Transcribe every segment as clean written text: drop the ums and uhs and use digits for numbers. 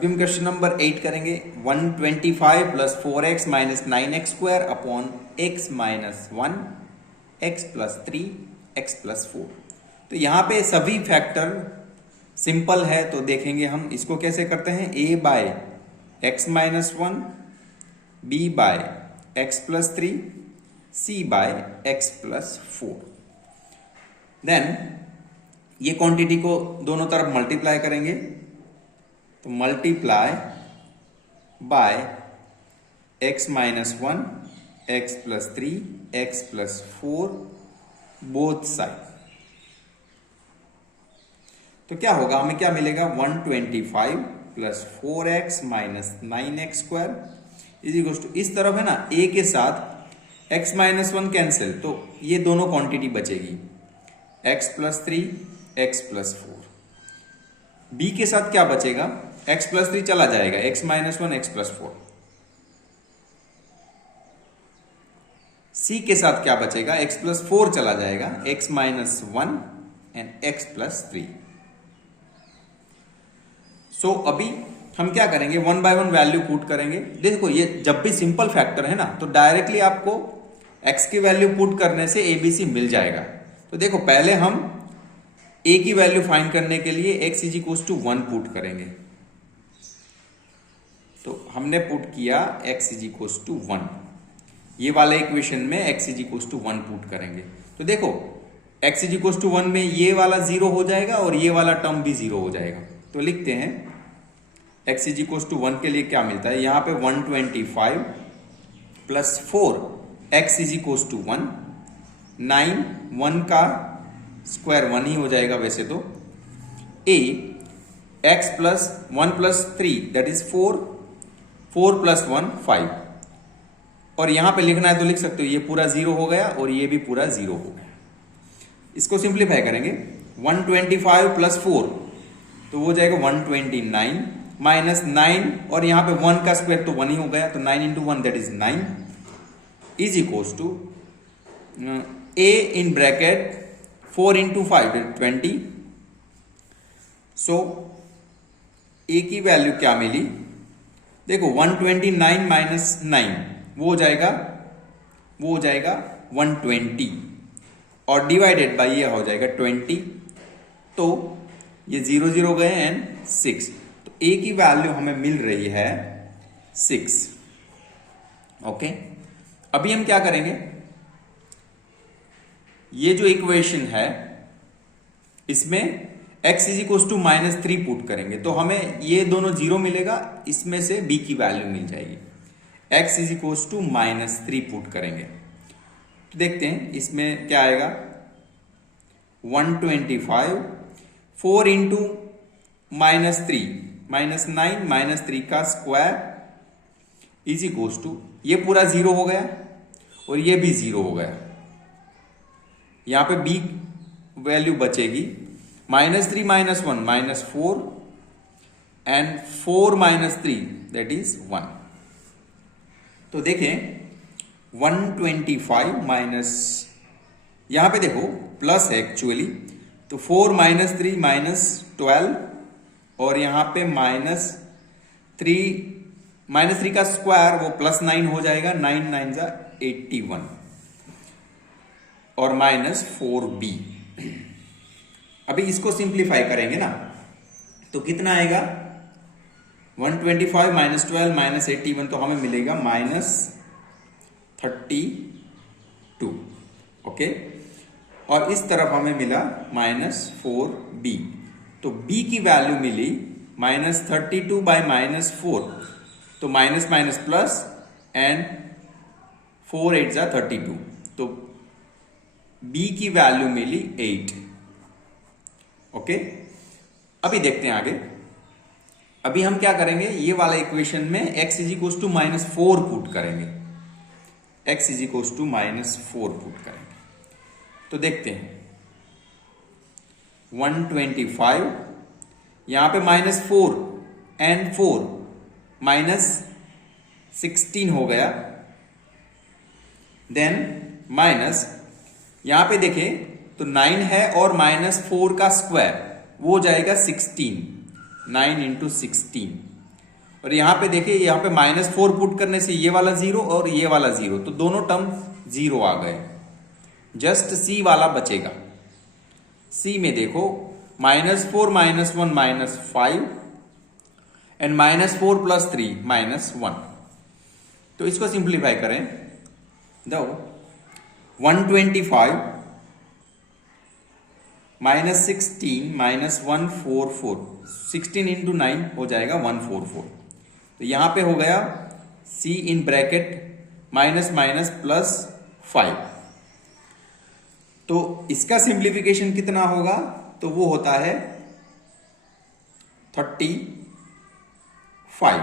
अभी हम question number 8 करेंगे। 125 plus 4x minus 9x square upon x minus 1 x plus 3 x plus 4। तो यहाँ पे सभी फैक्टर सिंपल है, तो देखेंगे हम इसको कैसे करते हैं। a by x minus 1, b by x plus 3, c by x plus 4। Then ये क्वांटिटी को दोनों तरफ मल्टीप्लाई करेंगे, तो multiply by x minus 1 x plus 3 x plus 4 both side. तो क्या होगा, हमें क्या मिलेगा 125 plus 4x minus 9x square is equal to, इस तरफ है ना a के साथ x माइनस 1 कैंसिल, तो ये दोनों क्वांटिटी बचेगी x plus 3 x plus 4। b के साथ क्या बचेगा, x प्लस 3 चला जाएगा, x minus 1 x plus 4। c के साथ क्या बचेगा, x प्लस 4 चला जाएगा, x minus 1 and x plus 3। सो अभी हम क्या करेंगे, one by one value put करेंगे। देखो ये जब भी सिंपल फैक्टर है ना, तो डायरेक्टली आपको x की वैल्यू पुट करने से ABC मिल जाएगा। तो देखो पहले हम a की वैल्यू फाइंड करने के लिए x is equal to 1 put करेंगे। तो हमने पुट किया x इज इक्वल टू 1, ये वाले इक्वेशन में x is equal to 1 put करेंगे। तो देखो x इज इक्वल टू 1 में ये वाला 0 हो जाएगा और ये वाला टर्म भी 0 हो जाएगा। तो लिखते हैं x इज इक्वल टू 1 के लिए क्या मिलता है, यहाँ पे 125 plus 4 x is equal to 1, 9 1 का स्क्वायर 1 ही हो जाएगा वैसे तो, a x plus 1 plus 3 that is 4, 4 plus 1 5, और यहां पे लिखना है तो लिख सकते हो, ये पूरा 0 हो गया और ये भी पूरा 0 हो गया। इसको सिंप्लीफाई करेंगे, 125 प्लस 4 तो वो जाएगा 129 माइनस 9, और यहां पे 1 का स्क्वायर तो 1 ही हो गया, तो 9 into 1 that is 9 is equal to a in bracket 4 into 5 20। So a की वैल्यू क्या मिली, देखो 129 माइनस 9 वो हो जाएगा 120, और डिवाइडेड बाय ये हो जाएगा 20, तो ये 0 0 गए एंड 6, तो a की वैल्यू हमें मिल रही है 6। ओके, अभी हम क्या करेंगे, ये जो इक्वेशन है इसमें x is equal to minus 3 put करेंगे, तो हमें ये दोनों 0 मिलेगा, इसमें से b की वैल्यू मिल जाएगी। x is equal to minus 3 put करेंगे, तो देखते हैं इसमें क्या आएगा, 125 4 इंटू माइनस 3 माइनस 9 माइनस 3 का स्क्वायर इज इक्वल टू, ये पूरा 0 हो गया और ये भी 0 हो गया, यहां पे b वैल्यू बचेगी -3 minus 1 minus 4 and 4 minus 3 that is 1। तो देखें 125 माइनस, यहां पे देखो प्लस है एक्चुअली, तो 4 माइनस 3 माइनस 12, और यहां पे -3 का स्क्वायर वो प्लस 9 हो जाएगा, 9 9 जा 81 और माइनस 4b। अभी इसको सिंप्लीफाई करेंगे ना, तो कितना आएगा, 125 माइनस 12 माइनस 81, तो हमें मिलेगा -32। ओके, और इस तरफ हमें मिला -4b, तो b की वैल्यू मिली -32 बाय -4, तो माइनस माइनस प्लस एंड 4 8 जा 32, तो b की वैल्यू मिली 8। ओके, अभी देखते हैं आगे। अभी हम क्या करेंगे, ये वाला इक्वेशन में x is equal to -4 put करेंगे, x is equal to -4 put करेंगे, तो देखते हैं 125 यहां पे -4 एंड 4 -16 हो गया, देन माइनस यहां पे देखें तो 9 है और -4 का स्क्वायर वो हो जाएगा 16, 9 इंटू 16, और यहाँ पे देखिए, यहाँ पे -4 पुट करने से ये वाला 0 और ये वाला 0, तो दोनों टर्म 0 आ गए। जस्ट सी वाला बचेगा। सी में देखो -4 -1 -5 एंड -4 + 3 -1। तो इसको सिंप्लीफाई करें, दो 125 -16 -144, 16 इंटू 9 हो जाएगा 144। तो यहां पे हो गया C इन ब्रैकेट -+5। तो इसका सिंप्लीफिकेशन कितना होगा, तो वो होता है 35।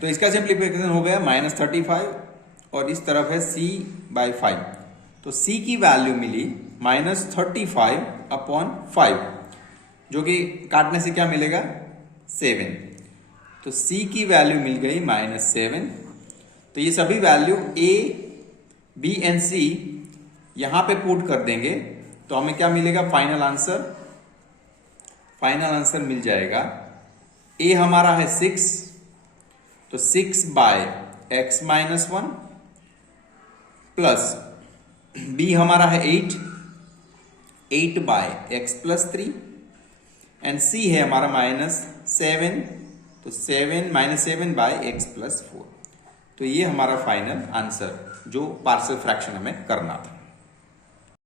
तो इसका सिंप्लीफिकेशन हो गया -35 और इस तरफ है C/5। तो C की वैल्यू मिली -35/5, जो कि काटने से क्या मिलेगा 7। तो C की वैल्यू मिल गई -7। तो ये सभी value A, B and C यहां पे पुट कर देंगे तो हमें क्या मिलेगा फाइनल आंसर मिल जाएगा। A हमारा है 6, तो 6/x-1 प्लस B हमारा है 8/x+3 एंड C है हमारा -7, तो 7/x+4। तो ये हमारा फाइनल आंसर जो पार्शियल फ्रैक्शन हमें करना था।